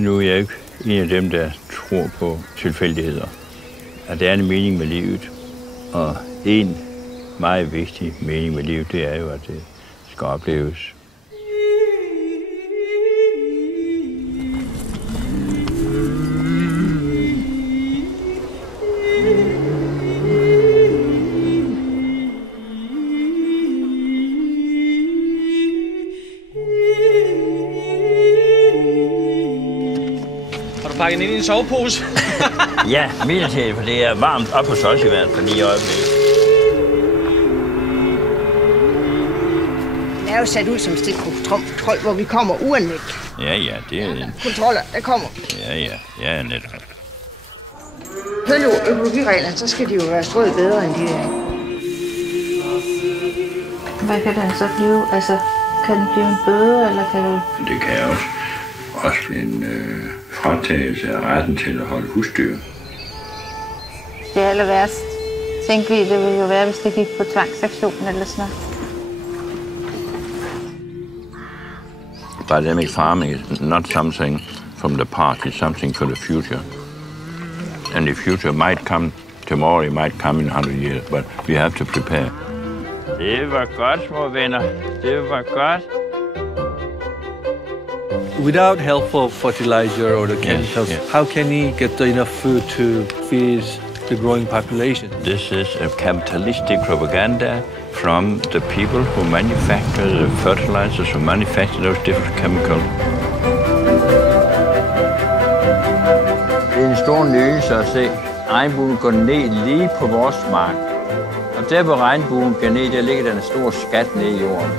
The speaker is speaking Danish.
Nu er jeg ikke en af dem, der tror på tilfældigheder. At der er en mening med livet. Og en meget vigtig mening med livet, det er jo, at det skal opleves. Pakke den ind i en sovepose. Ja, midlertidigt, for det er varmt op hos os i hvert fald lige i øjeblikket. Det er jo sat ud som stikkontrol, hvor vi kommer uanmeldt. Ja, det er en... Kontroller, der kommer. Ja, netop. Følger økologireglerne, så skal de jo være strøget bedre, end de er. Hvad kan den så blive? Altså, kan den blive en bøde, eller kan det... Det kan også blive en fratagelse af retten til at holde husdyr. Det aller værst, tænkte vi, det ville jo være, hvis det gik på tvangsaktion eller sådan noget. Dynamic farming is not something from the past, it's something for the future. And the future might come tomorrow, it might come in 100 years, but we have to prepare. Det var godt, små venner. Det var godt. Without helpful fertilizer or the chemicals, how can he get enough food to feed the growing population? This is a capitalistic propaganda from the people who manufacture the fertilizers, who manufacture those different chemicals. Det er en stor nydelse at se regnbuen gå ned lige på vores mark. Og der hvor regnbuen går ned, der ligger der en stor skat ned i jorden.